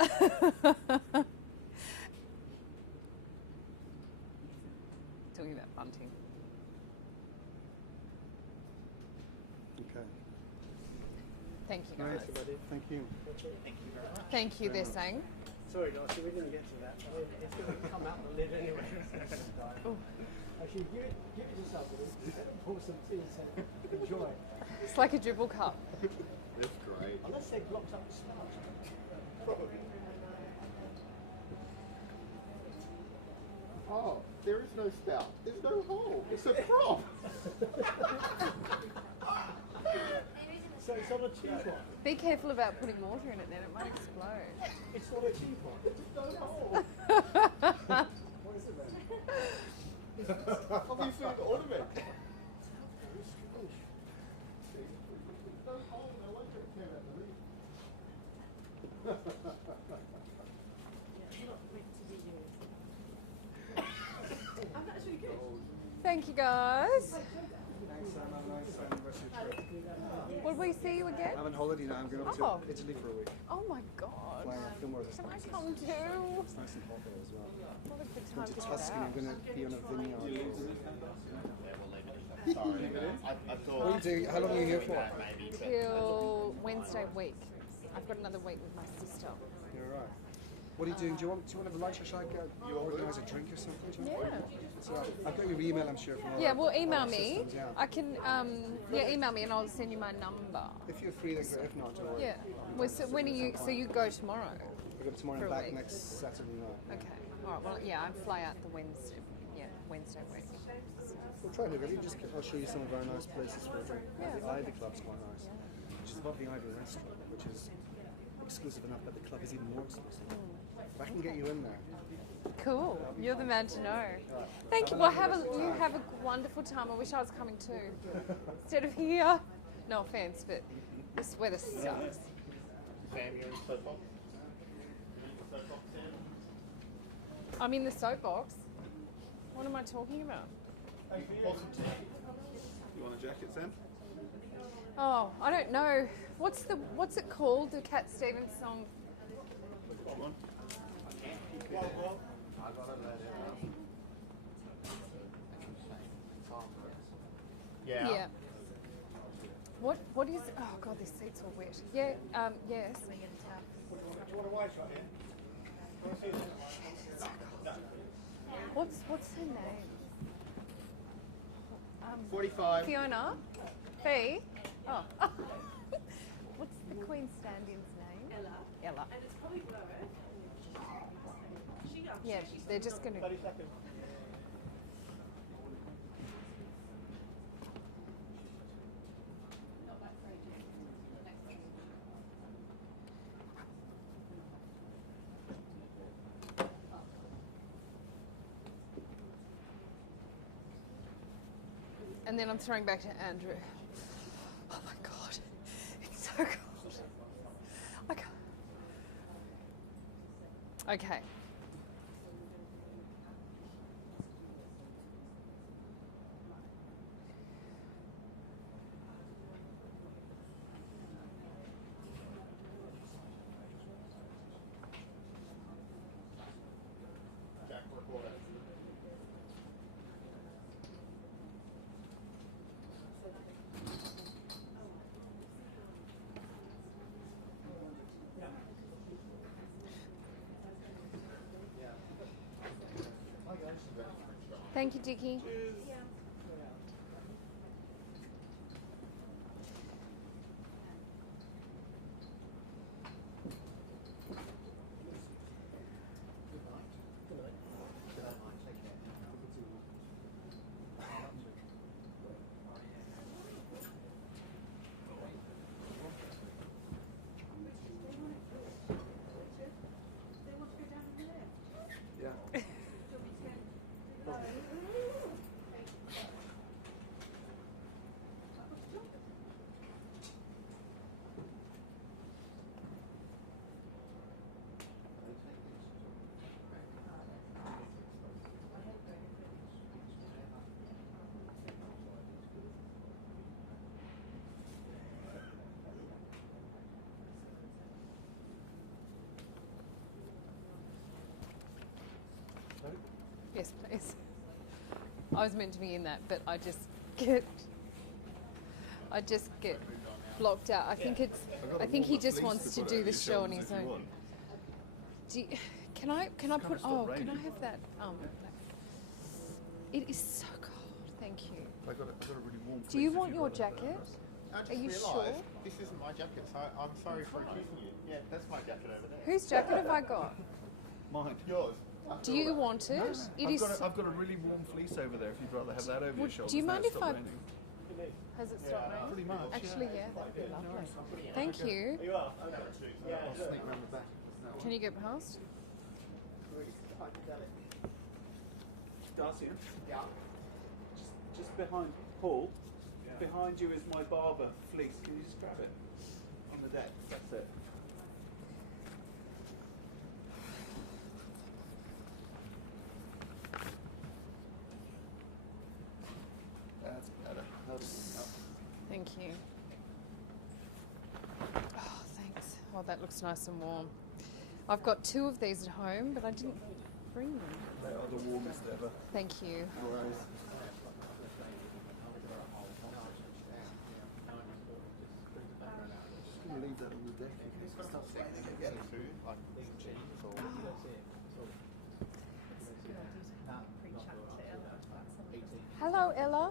Talking about bunting. Okay. Thank you, guys. Thank you. Thank you, they're saying. Sorry, Darcy, we're going to get to that. It's going to come out the lid anyway. Actually, give it to somebody. Pour some tea and enjoy. It's like a dribble cup. That's great. Unless they blocked up the spout. Probably. Oh, there is no spout. There's no hole. It's a prop. So it's not a teapot. Be careful about putting water in it then, it might explode. It's not a teapot. It's no hole. What is it then? Obviously an ornament. No hole. No wonder it came out the leaf. I'm not actually good. Thank you, guys. Thanks, Sam. Have a nice rest of your trip. Will we see you again? I'm on holiday now. I'm going up Oh. to Italy for a week. Oh my god. Flying out Fillmore this Can I night. come too? It's nice and hot there as well. What a good Going time to to Tuscany. I'm going to be on a vineyard. Sorry, I What thought are you doing? How long are you here for? maybe. Till Wednesday week. I've got another week with my sister. You're right. What are you doing? Do you want to have a lunch or should I organise a drink or something? Do you want- Yeah. So I've got your email, I'm sure. From Yeah, all well, email our me. systems, yeah. I can, email me and I'll send you my number. If you're free, then great. If not, don't worry. Yeah. Well, so when are you? So you go tomorrow? I go tomorrow for and a back week. next Saturday night. Okay. All right. Well, yeah, I fly out the Wednesday. Yeah, Wednesday week. We'll try to really just. I'll show you some of our nice places for a drink. Yeah. The Ivy Club's quite nice, which is above the Ivy Restaurant, which is exclusive enough that the club is even more exclusive. If I can get you in there. Cool. You're the man to know. Thank you. Well, you have a wonderful time. I wish I was coming too, instead of here. No offense, but this weather sucks. Sam, you're in the soapbox? I'm in the soapbox. What am I talking about? You want a jacket, Sam? Oh, I don't know. What's it called? The Cat Stevens song. One. Yeah. Yeah. What is? Oh God, this seat's all wet. Yeah. Yes. Do you want a white shot here? What's her name? 45. Fiona. Fee. Oh. What's the Queen stand-in's name? Ella. And it's probably worth. Yeah, they're just going to. 30 seconds. And then I'm throwing back to Andrew. Oh my God, it's so cold. I can't. Okay. Jack, record it. Thank you, Dickie. Yeah. Yes, please. I was meant to be in that, but I just get blocked out. I think he just wants to do the show on his own. Can I put? Oh, can I have that? It is so cold. Thank you. I got a really warm. Do you want your jacket? I just Are you realised sure? this isn't my jacket, so I'm sorry for accusing you. Yeah, that's my jacket over there. Whose jacket have I got? Mine. Yours. Do you want it? I've got a really warm fleece over there. If you'd rather have that over your shoulders. Do you mind now it's if I? stopped raining. Has it stopped raining? Pretty much. Actually, yeah, that'd be lovely. Thank you. You are? Okay. I'll sneak round the back. Can you get past? Darcy, just behind Paul, behind you is my barber fleece. Can you just grab it on the deck? That's it. That's better. Thank you. Oh, thanks. Oh, that looks nice and warm. I've got 2 of these at home, but I didn't bring them. They are the warmest ever. Thank you. No worries. Just going to leave that on the deck in case it starts raining again. Hello, Ella.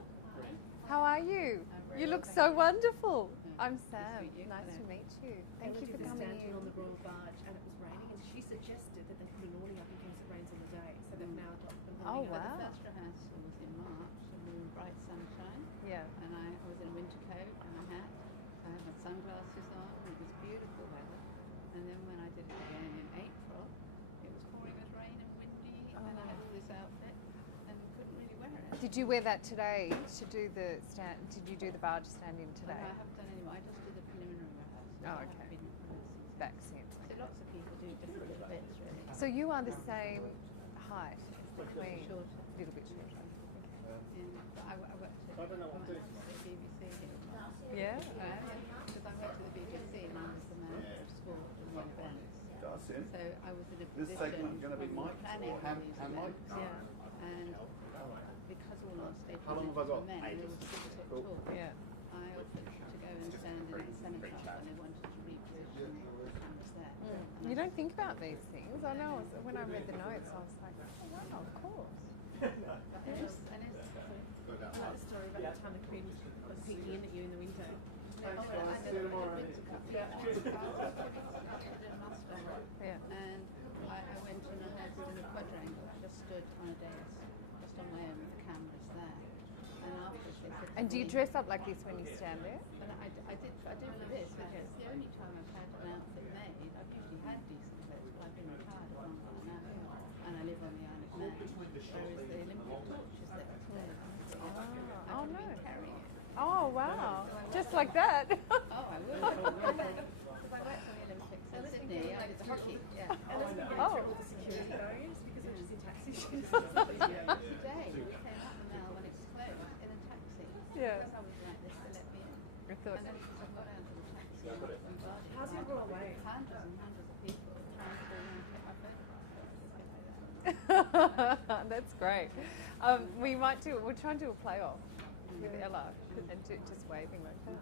How are you? You look so wonderful. I'm Sam. Nice to meet you. Thank you for coming standing in. on the Royal Barge and it was raining, and she suggested that they put an awning up in case it rains on the day. So they've now got them. Oh, hanging wow. over The first rehearsal was in March, and we were in bright sunshine, Yeah. and I was in a winter coat and a hat. I had my sunglasses on, and it was beautiful weather. And then when I did it again in April, it was pouring with rain and windy, and I had this outfit and couldn't really wear it. Did you wear that today to do the stand? Did you do the barge stand-in But today? I haven't done any more. I just did the preliminary rehearsal. Oh, I okay. haven't been rehearsing. Back since. So lots of people do different little bits, really. So you are the same height as the Queen? Shorter. A little bit shorter. Yeah. But I worked at the BBC Yeah. here. Because I worked at the BBC and I was the manager of sport and the events. Darcy, So I was in a this position segment going to be when we were mic'd planning or all these hand events. mic'd? Yeah. And because all our stage How long have I managers got? were men, they Ages. were 6 foot Cool. tall. Yeah. I offered to go and stand in the Senate Club and they wanted to reposition the cameras there. And You don't think about these things. I know. When I read the notes, I was like, oh wow, of course. and it's I like the story about the time the Queen was peeking in at you in the window. Yeah. And I went and I had in a quadrangle. I just stood on a dais, just on my own with the cameras there. And afterwards they said to And do you me- dress up like this when you stand there? And I did for this, which is the only time I've had an outfit made. I've usually had decent clothes, but I've been retired a long time now. And I live on the Isle of Man. Whereas the Olympic torch is there today. Oh I've no. been carrying it. Oh wow. Just like that. Oh, I will. Because I worked on the Olympics in Sydney. I did the hockey. Yeah. And as we get Oh. through all the security barriers, because we're just in taxi shoes. Today we came up the Mall when it was closed in a taxi. Yeah. Because I was like this, they let me in. I thought. And then as I got out of the taxi, I was bombarded How's your Royal Way? hundreds and hundreds of people trying to get my photograph. That's great. We'll try and do a playoff with Ella and just waving like that.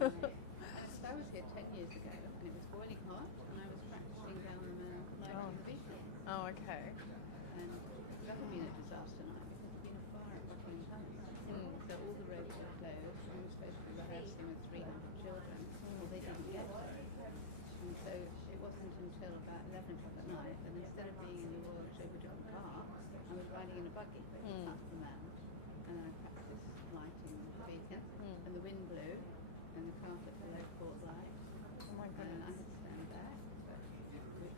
So I was here 10 years ago and it was boiling hot and I was practicing down the Mall lighting the beacon. Oh, okay. And that had been a disaster night because there'd been a fire at Buckingham Palace. So all the roads were closed. We were supposed to be rehearsing with 300 children. Well, they didn't get there. And so it wasn't until about 11 o'clock at night, and instead of being in the Royal Showbridge car, I was riding in a buggy up the Mount. And I practiced lighting the beacon, and the wind blew, and the carpet below caught light. Oh my And I goodness. had to stand back, but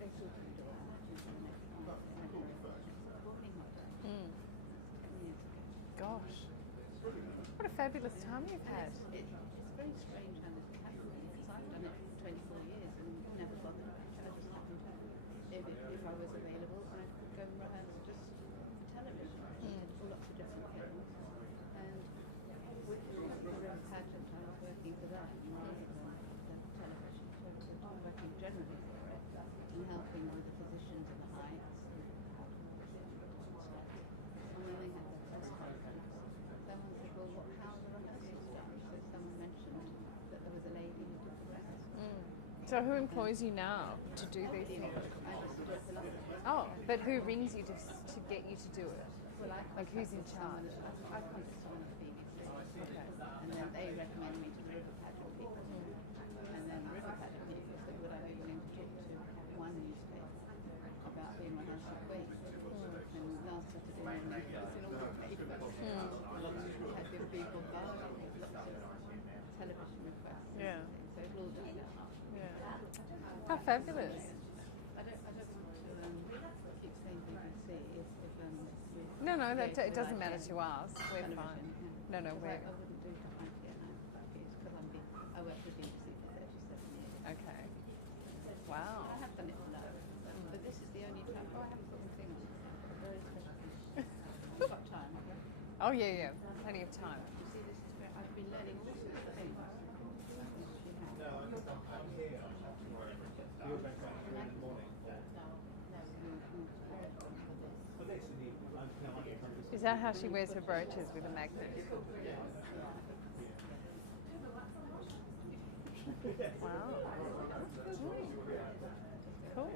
they sorted it all out. And the next night, they had a boiling hot day. 10 years ago. Gosh. What a fabulous time you've had. It's very strange how this has happened because I've done it for 24 years and never bothered. I just happened to, if I was available, I could go and rehearse just for television. I did lots of different films. And with the Royal Pageant, I was working for that rather than the television. So I was working generally for it and helping with the positions and the heights. And So who employs you now to do these things? I just do it for nothing. Oh, but who rings you to get you to do it? Well, Like who's in charge? I contact someone at BBC, Okay. and then they recommend me to the river pageant people. And then the river pageant people said, would I be willing to talk to one newspaper about being on House of Queen? And last Saturday morning, it was in all the papers. Had been people bargaining with lots of television requests. and Yeah. everything. So it'll all done now. Yeah. How fabulous. I don't want to keep saying BBC if No, no, okay, it doesn't well, I matter can. to us. We're Television, fine. yeah. No, no, Because we're I wouldn't do it on ITN because I worked for BBC for 37 years. okay. Wow. I have done it for love, but this is the only time. Oh, I haven't got the thing on. Very special. I've got time. Have I? Oh yeah, yeah. Plenty of time. You see, this is where I've been learning all sorts of things. Is that how she wears her brooches, with a magnet? Wow. Cool.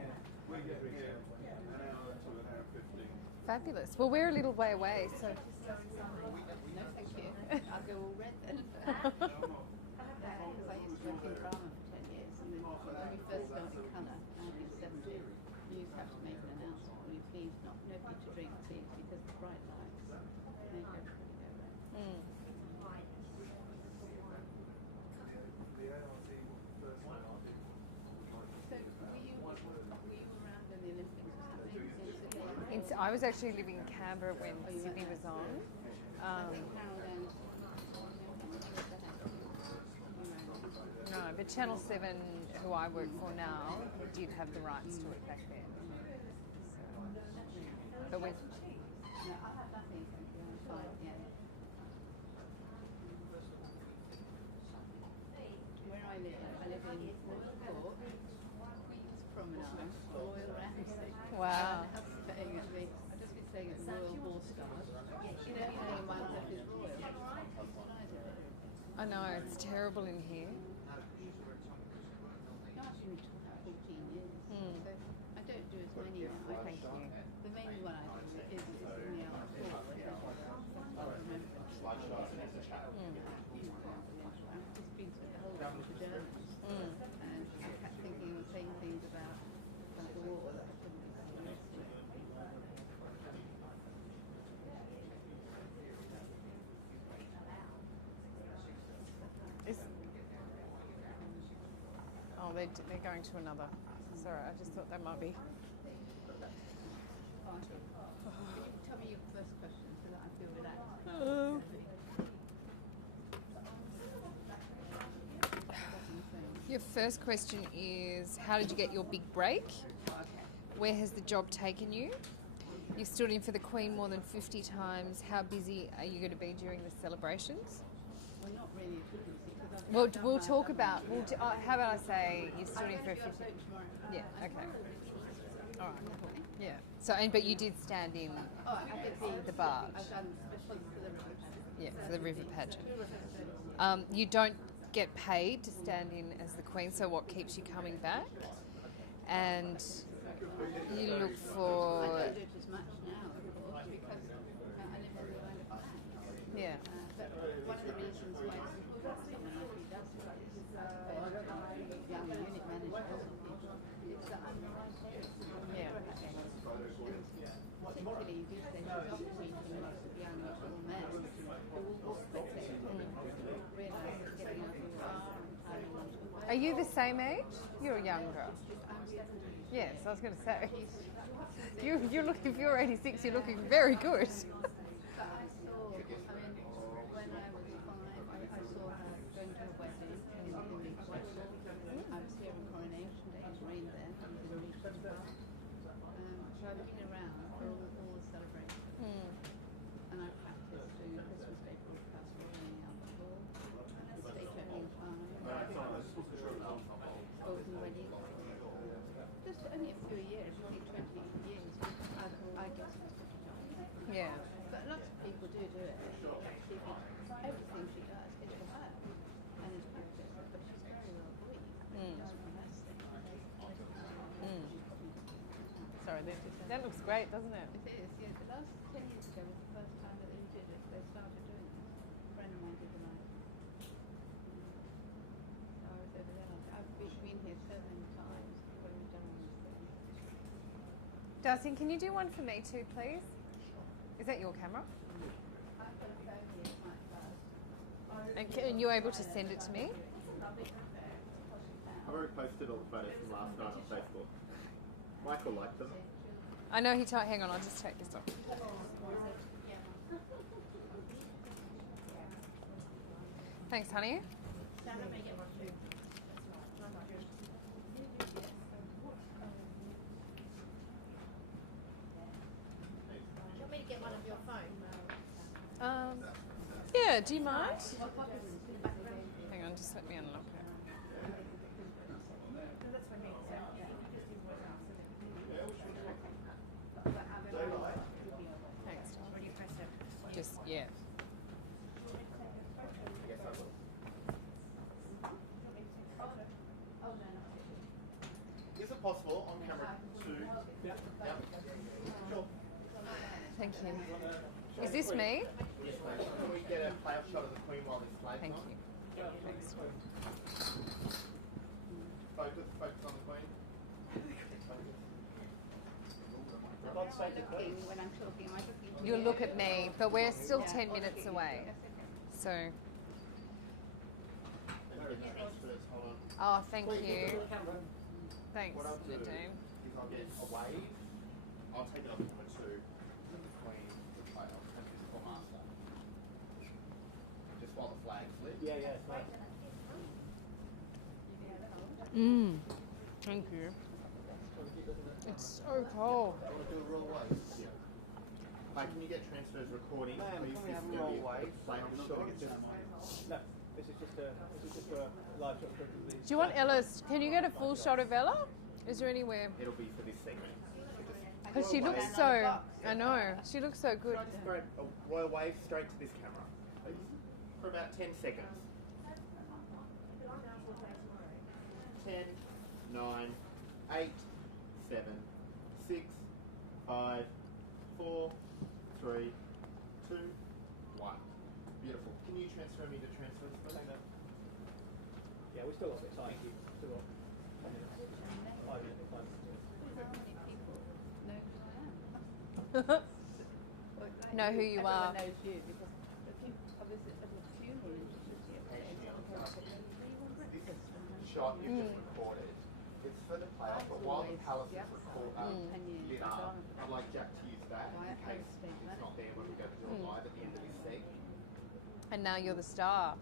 Fabulous. Well, we're a little way away, so. No, thank you. I'll go all red then. Because I used to work in drama for 10 years, and then when we first started colour, in 70, you used to have to make an announcement. Will you please nobody to drink tea because the bright lights make everybody go red. So were you around when the Olympics was happening in Sydney? I was actually living in Canberra when Sydney was on. I think Carol Anderson. No, but Channel 7, who I work for now, did have the rights to it back then. So, but when, No, I have nothing. I'm fine, yeah. Where I live in Royal Court, Queen's Promenade, Royal Ramsay. Wow. And I'm staying at the, I've just been staying at the Royal Horse Guard. You know, the one that is royal. It's nice. I know, it's terrible in here. No, I've been retired 14 years. So I don't do as many now. Thank you. The main one I do is in the outdoor. I've just been to the whole bunch of Germans, and I kept thinking and saying things about the war that I couldn't explain to it. Oh, they're going to another. Sorry, I just thought that might be. Can you tell me your first question so that I feel relaxed? Your first question is, how did you get your big break? Where has the job taken you? You've stood in for the Queen more than 50 times. How busy are you going to be during the celebrations? Well, not really. We'll talk about. How about I say you stood in for a 50? Yeah. Okay. All right. Cool. Yeah. So, but you did stand in Oh, I did the barge. I've done for the river pageant. Yeah, for the river pageant. You don't get paid to stand in as the Queen, so what keeps you coming back? And you look for. I don't do it as much now, of course, because I live on the island of Man. Yeah. But one of the reasons why it's important for someone like me does it, young unit managers and people, is that I'm the right age. Yeah. Particularly these days, there's often meeting lots of young men who will walk quickly and realise that getting out of the car and climbing onto a boat. Are you the same age? You're younger. I'm 70. Yes, I was going to say. You're looking. If you're 86, you're looking very good. But I saw, when I was 5, I saw her going to a wedding in Newcastle. I was here on Coronation Day, it was rain there, I was in Regent's Park. So I've been around for all the celebrations. And I practiced doing a Christmas Day broadcast for Royal Alcohol, the state opening time, golden wedding. Just only a few years, only 20 years, I guess it's 50 times. Yeah. looks great, doesn't it? It is, yeah. The last 10 years ago was the first time that they did it. They started doing it. A friend of mine did the night. I was over there. I've been here so many times when we've done all these things. Darcy, can you do one for me too, please? Is that your camera? I've got a phone here, it's my first. And are you able to send it to me? I've already posted all the photos from last night on Facebook. Michael liked them. I know he told. Hang on, I'll just take this off. Thanks, honey. Do you want me to get one of your phone? Yeah, do you mind? Hang on, just let me unlock it. That's what I mean. So you just do what else, Thanks, darling. when you press it. Just, yeah. Is it possible on camera to... Yep. Sure. Thank you. Is this me? Yes, mate. Can we get a playoff shot of the Queen while this plays? Thank on? you. Thanks. Focus on the Queen. God's sake, looking when I'm talking, I'm looking to You'll you. look at me, but we're still 10 minutes away. So, And get transfers, hold on. oh, thank you. Thanks, What I'll do Nadine. is I'll get a wave. I'll take it off camera two. And the Queen, the playoff, and physical master. Just while the flag flips. Yeah, yeah, it's nice. Thank you. It's so cold. Do you want to do a roll wave? Yeah. Mate, can you get transfers recording? Ma'am, Please, can we this have is a going to roll be a wave? playoff shot. No, this is just a live shot for the. Do you want Ella's? Can you get a full shot of Ella? Is there anywhere? It'll be for this segment. Because she looks so. I know. She looks so good. Can I just grab a royal wave straight to this camera, please? For about 10 seconds. 10, 9, 8, 7, 6, 5, 4, 3, 2, 1. Beautiful. Can you transfer me to transfers, please? Yeah, we still got a bit of time. Still got 10 minutes. 5 minutes. How many people know who I am? Know who you are. Everyone knows you because I was at a funeral in City at This shot you've just recorded, it's for the playoff, but while the palace is lit up, I'd like Jack to use that in case it's not there when we go to do it live at the end of this thing. And now you're the star.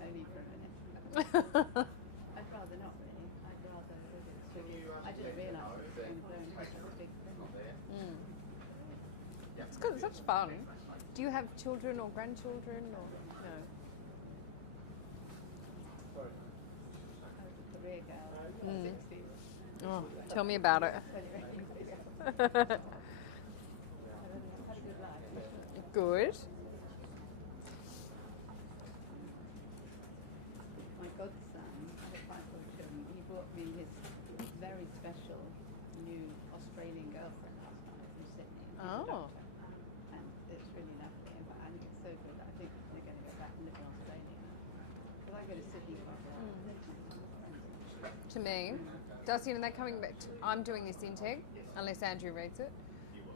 only for a minute. I'd rather not really. I'd rather Can you I didn't realise know it was that going to in case such a big it's thing. not there? Yeah. It's good. It's such fun. Do you have children or grandchildren or no? Sorry. I was a career girl. 60. Oh, tell me about it. Had a good life. Good. My godson, I had 5 children, he brought me his very special new Australian girlfriend last night from Sydney. He's a Oh. doctor, and it's really lovely. But I think it's so good. I think they're going to go back and live in Australia. Because I go to Sydney quite a lot. To me, Darcy, and they're coming back. I'm doing this intake unless Andrew reads it. You will.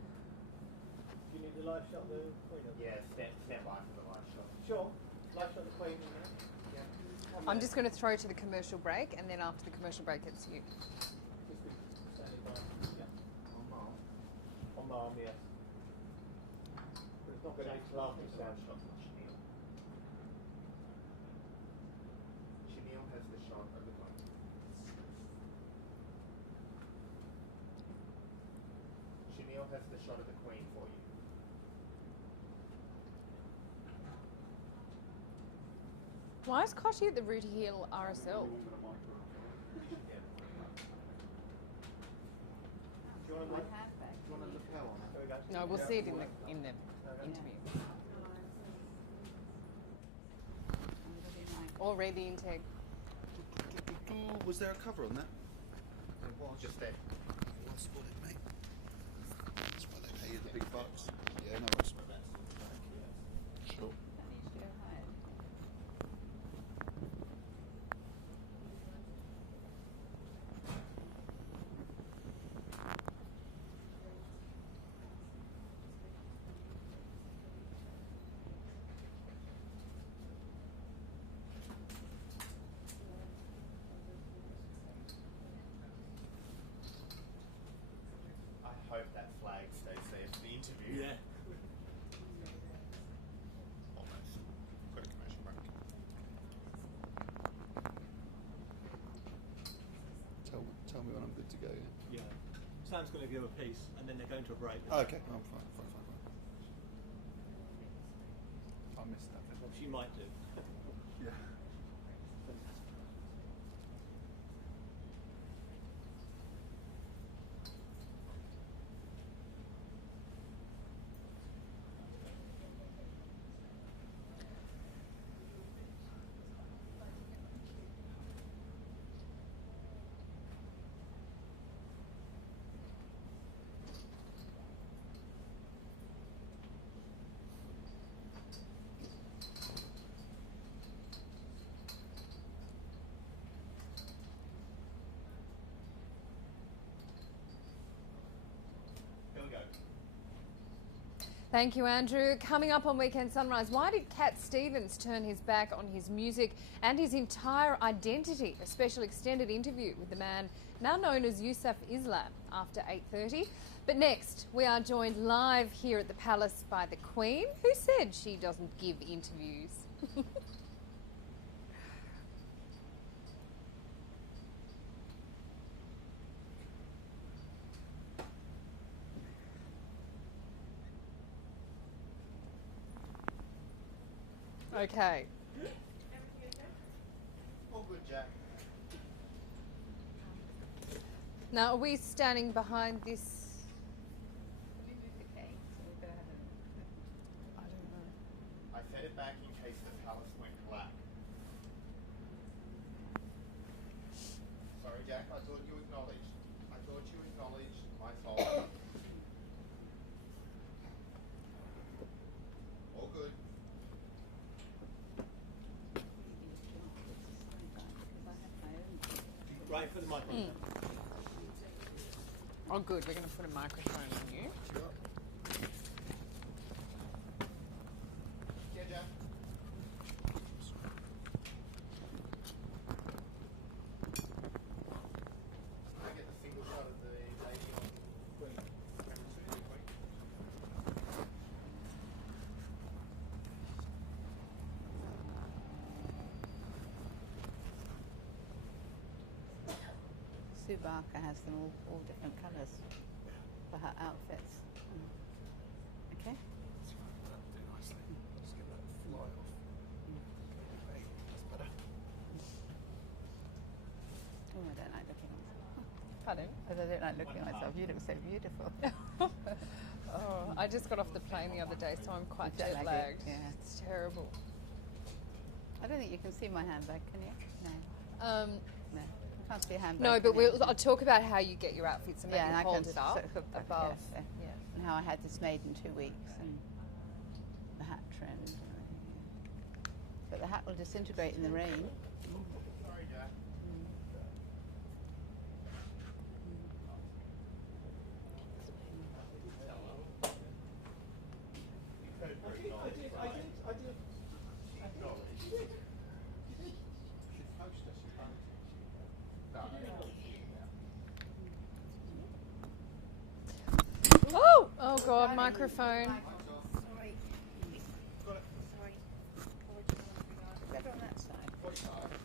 Do you need the live shot of the Queen? Yeah, stand by for the live shot. Sure. Live shot of the Queen. Yeah. I'm just going to throw to the commercial break, and then after the commercial break, it's you. Just be standing by. Yeah. On Mars. On the arm, yes. But it's not going to be till after Sound sound. shot from Chanel. Chanel has the shot of the Queen. Chanel has the shot of the Queen for you. Why is Koshi at the Rooty Hill RSL? Do you want to My look? hat back. Do you want to look how on it? There we go. No, we'll see it in the interview. I'm looking like Or read the intake. Was there a cover on that? Just there. Well spotted, mate. pay you the big bucks. Yeah, no worries. Sure. I hope that flag stays there for the interview. Yeah. Almost. Got a commercial break. Tell me when I'm good to go. Yeah. Sam's going to give a piece, and then they're going to a break. Okay. Oh, fine. I missed that. Well, she might do. Yeah. Here we go. Thank you, Andrew. Coming up on Weekend Sunrise, why did Cat Stevens turn his back on his music and his entire identity? A special extended interview with the man now known as Yusuf Islam after 8:30. But next, we are joined live here at the Palace by the Queen, who said she doesn't give interviews. Okay. All good, Jack. Now, are we standing behind this? Okay, so we're going to have a... I don't know. I fed it back in case the palace went black. Sorry, Jack. I thought you acknowledged. My fault. All good. Right for the microphone. Oh, good. We're going to put a microphone on you. Yeah, Jack. Can I get the single shot of the lady on Queen? Sue Barker has them all different colours for her outfits. Okay? That's right. That'll do nicely. Just get that fly off. Okay, that's better. Oh, I don't like looking at myself. Pardon? I don't like looking at myself. You look so beautiful. Oh, I just got off the plane the other day, so I'm quite Jet jet lagged, lagged. yeah. It's terrible. I don't think you can see my handbag, can you? No. No. I can't see a handbag. No, but can you? I'll talk about how you get your outfits and maybe and I hold can it up sort of hook that, above. yes, Yeah. and how I had this made in 2 weeks and the hat trend. And everything, yeah. But the hat will disintegrate in the rain. Sorry, Jack. Oh God, microphone. Sorry. Sorry. Better on that side.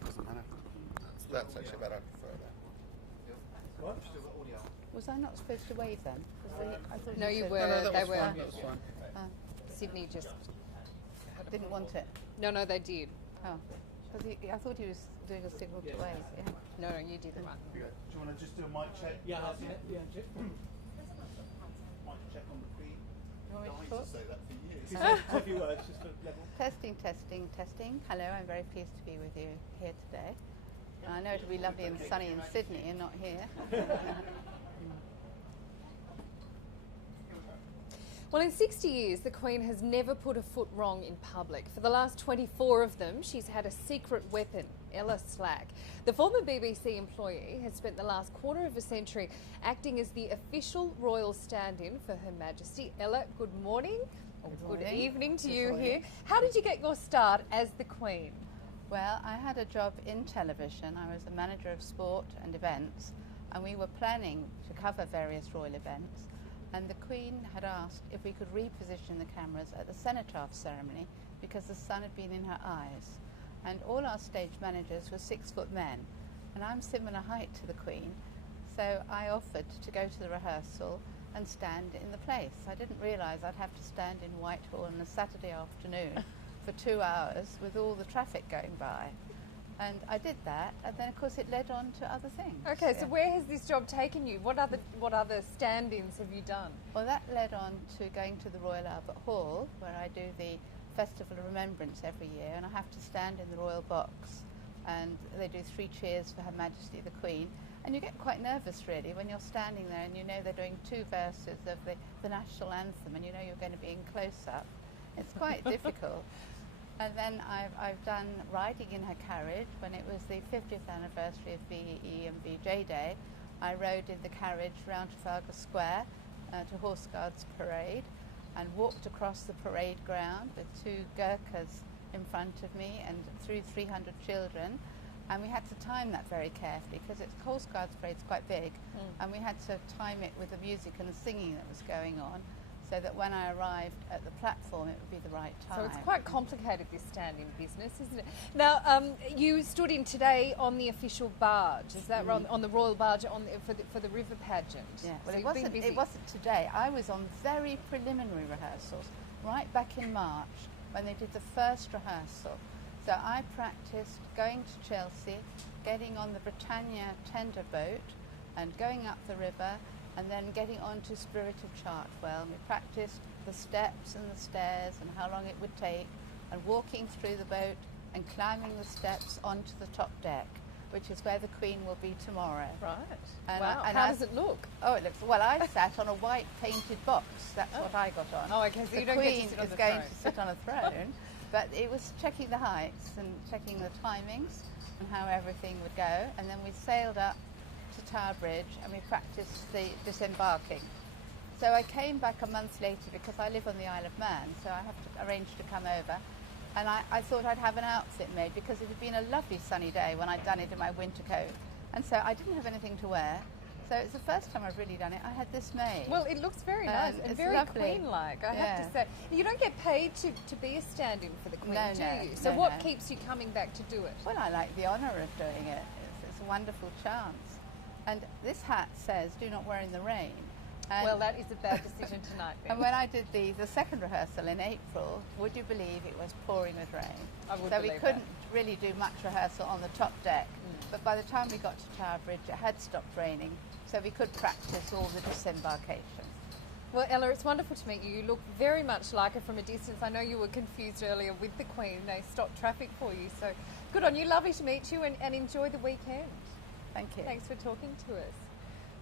Doesn't matter. That's actually better. I prefer that. What? Was I not supposed to wave them? I thought No, you said- were. that They was were. fine. That was fine. Sydney just. Didn't want it. No, they did. Oh. I thought he was doing a signal to wave. Yeah. No, you did the right. Do you want to just do a mic check? Yeah, yeah. Mic check on the feet. You want me I to used talk? to say that for years. Say a few words just for level. Testing, testing, testing. Hello, I'm very pleased to be with you here today. And I know it'll be lovely and sunny in Sydney and not here. Well, in 60 years, the Queen has never put a foot wrong in public. For the last 24 of them, she's had a secret weapon, Ella Slack. The former BBC employee has spent the last quarter of a century acting as the official royal stand-in for Her Majesty. Ella, good morning. Good evening to you here. How did you get your start as the Queen? Well, I had a job in television. I was a manager of sport and events, and we were planning to cover various royal events. And the Queen had asked if we could reposition the cameras at the cenotaph ceremony because the sun had been in her eyes. And all our stage managers were 6-foot men, and I'm similar height to the Queen, so I offered to go to the rehearsal and stand in the place. I didn't realise I'd have to stand in Whitehall on a Saturday afternoon for 2 hours with all the traffic going by. And I did that, and then of course it led on to other things. Okay, so where has this job taken you? What other stand-ins have you done? Well, that led on to going to the Royal Albert Hall, where I do the Festival of Remembrance every year, and I have to stand in the Royal Box, and they do 3 cheers for Her Majesty the Queen. And you get quite nervous, really, when you're standing there and you know they're doing 2 verses of the national anthem, and you know you're going to be in close-up. It's quite difficult. And then I've done riding in her carriage. When it was the 50th anniversary of VE and VJ Day, I rode in the carriage round Trafalgar Square to Horse Guards Parade and walked across the parade ground with 2 Gurkhas in front of me and through 300 children. And we had to time that very carefully because Horse Guards Parade's quite big, and we had to time it with the music and the singing that was going on, so that when I arrived at the platform, it would be the right time. So it's quite complicated, this stand-in business, isn't it? Now, you stood in today on the official barge, is that right? On the royal barge for the river pageant. Yeah, well, so it wasn't today. I was on very preliminary rehearsals, right back in March, when they did the first rehearsal. So I practiced going to Chelsea, getting on the Britannia tender boat, and going up the river, and then getting on to Spirit of Chartwell. And we practiced the steps and the stairs and how long it would take, and walking through the boat and climbing the steps onto the top deck, which is where the Queen will be tomorrow. Right. And wow. How does it look? Oh, it looks, well, I sat on a white painted box. That's what I got on. Oh, okay, so the you don't Queen get to sit on is the going throne. to sit on a throne, but it was checking the heights and checking the timings and how everything would go. And then we sailed up to Tower Bridge and we practiced the disembarking. So I came back a month later because I live on the Isle of Man, so I have to arrange to come over. And I thought I'd have an outfit made because it had been a lovely sunny day when I'd done it in my winter coat. And so I didn't have anything to wear. So it's the first time I've really done it. I had this made. Well, it looks very nice and very Queen-like, I have to say. You don't get paid to be a stand-in for the Queen, do you? So what keeps you coming back to do it? Well, I like the honour of doing it. It's a wonderful chance. And this hat says, "Do not wear in the rain." And well, that is a bad decision tonight, then. And when I did the second rehearsal in April, would you believe it was pouring with rain? I would so believe we couldn't really do much rehearsal on the top deck. But by the time we got to Tower Bridge, it had stopped raining, so we could practice all the disembarkation. Well, Ella, it's wonderful to meet you. You look very much like her from a distance. I know you were confused earlier with the Queen. They stopped traffic for you, so good on you. Lovely to meet you, and enjoy the weekend. Thank you. Thanks for talking to us.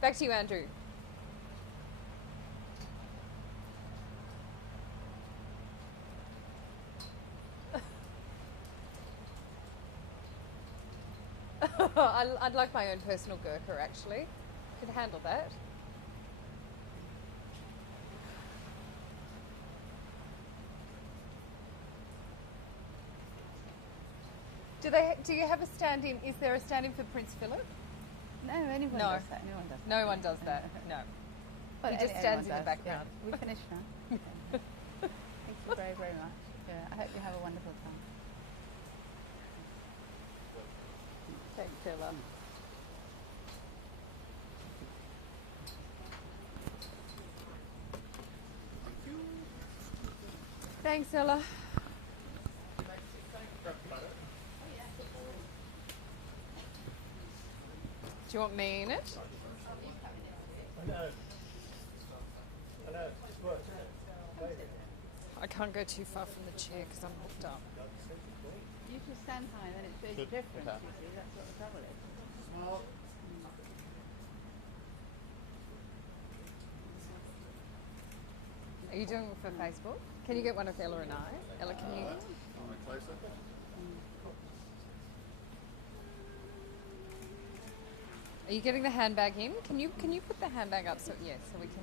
Back to you, Andrew. I'd like my own personal Gurkha, actually. Could handle that. Do you have a stand-in? Is there a stand-in for Prince Philip? No, anyone does that. No one does that. No one does that. No. Well, he just stands in the background. Yeah. We finished now. Thank you very, very much. Yeah, I hope you have a wonderful time. Thanks, Ella. Thanks, Ella. Do you want me in it? I know. It's worse, isn't it? I can't go too far from the chair because I'm hooked up. You should stand high, then it's very different, you see. That's what the trouble is. Well, Are you doing it for Facebook? Can you get one of Ella and I? Ella, can you? Closer. Are you getting the handbag in? Can you put the handbag up so so we can?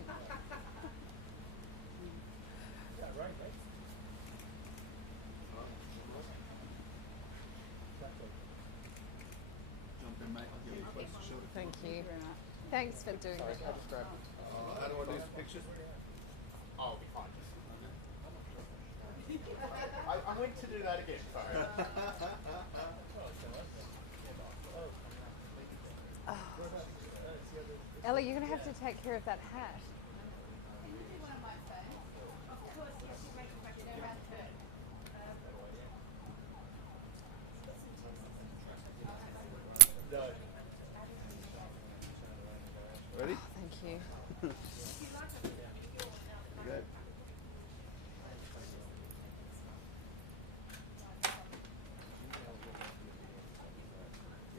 Jump in, mate. I'll give you a close shot. Thank you. Very much. Thanks for doing Sorry, that. I'll just grab. How do I do some pictures? Oh, I'll be fine. I went to do that again. Sorry. Ella, you're going to have to take care of that hat. Ready? Thank you. Good.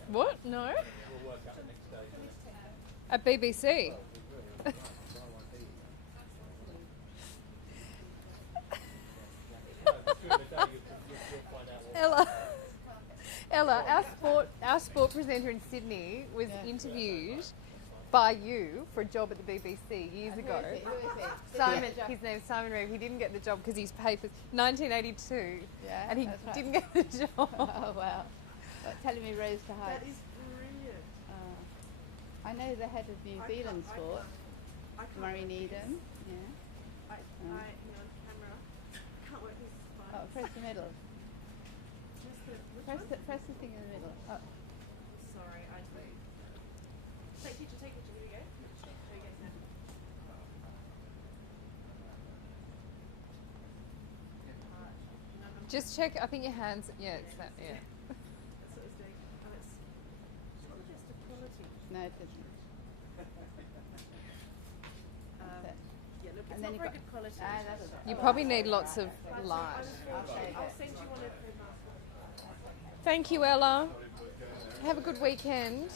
What? No? At BBC? Ella, our sport presenter in Sydney was interviewed by you for a job at the BBC years ago. Who is he? Simon, his name's Simon Reeve. He didn't get the job because his papers, 1982, Yeah, and he that's right. didn't get the job. Oh wow. But telling me Rose to hide. That is brilliant. I know the head of New Zealand sport, I can't Murray work Needham. this. Yeah. Camera. Can't work this fine. Oh, press the middle. Which one? Press the thing in the middle. Oh. Sorry, I do. Take picture, here we go. Show you guys now. Just check. I think your hands. Yeah, it's that. Yeah. That's what it's doing. And it's not just a quality. No, it isn't. That's it. Yeah, look, it's And then not you've very got- good quality. that's it. You probably need lots of But light. I'll send you one of them. Thank you, Ella. Have a good weekend.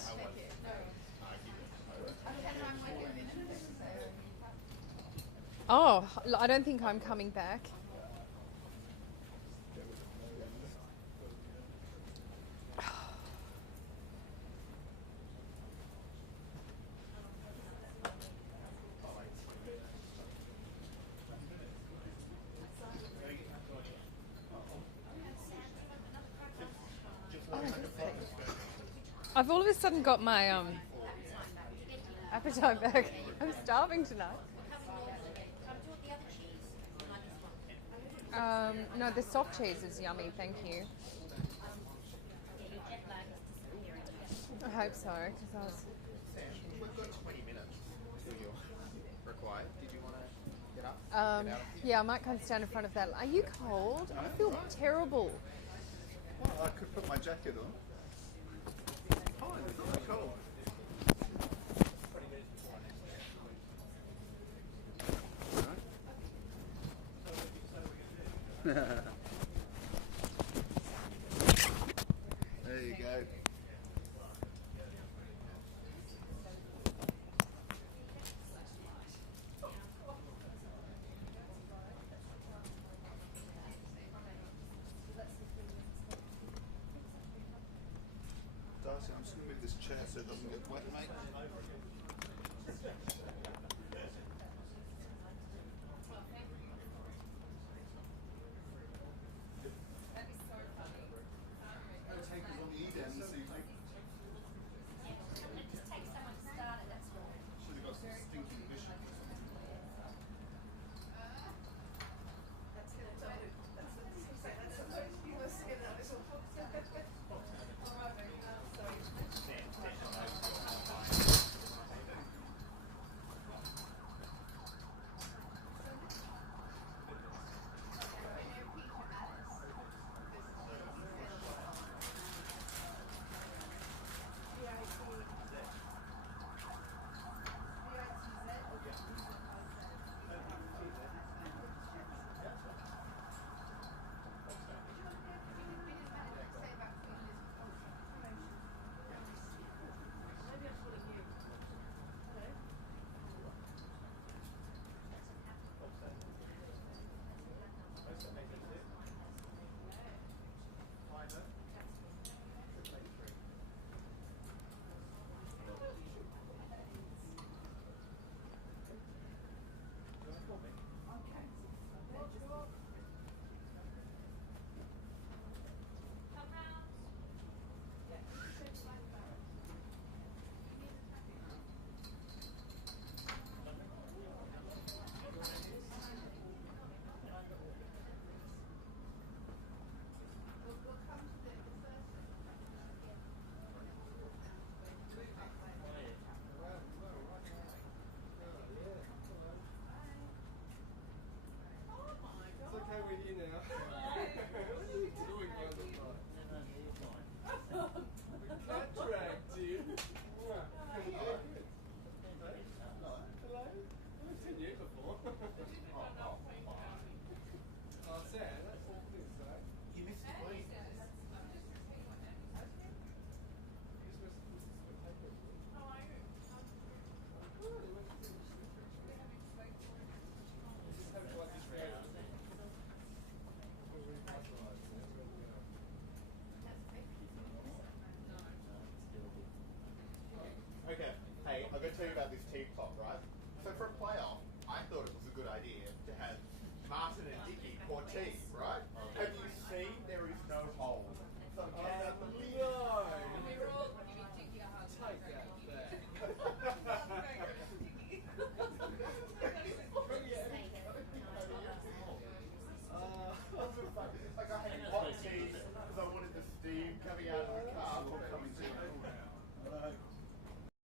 Oh, I don't think I'm coming back. I've all of a sudden got my appetite back. I'm starving tonight. No, the soft cheese is yummy, thank you. I hope so, because I was... We've got 20 minutes till you're required. Did you want to get up? Yeah, I might come stand in front of that. Are you cold? I feel terrible. Well, I could put my jacket on. Oh, it's not that cold. There you go. Darcy, I'm just going to move this chair so it doesn't get wet, mate. Take us on the Eden and see. Should have got some stinking vision. coming out of the car.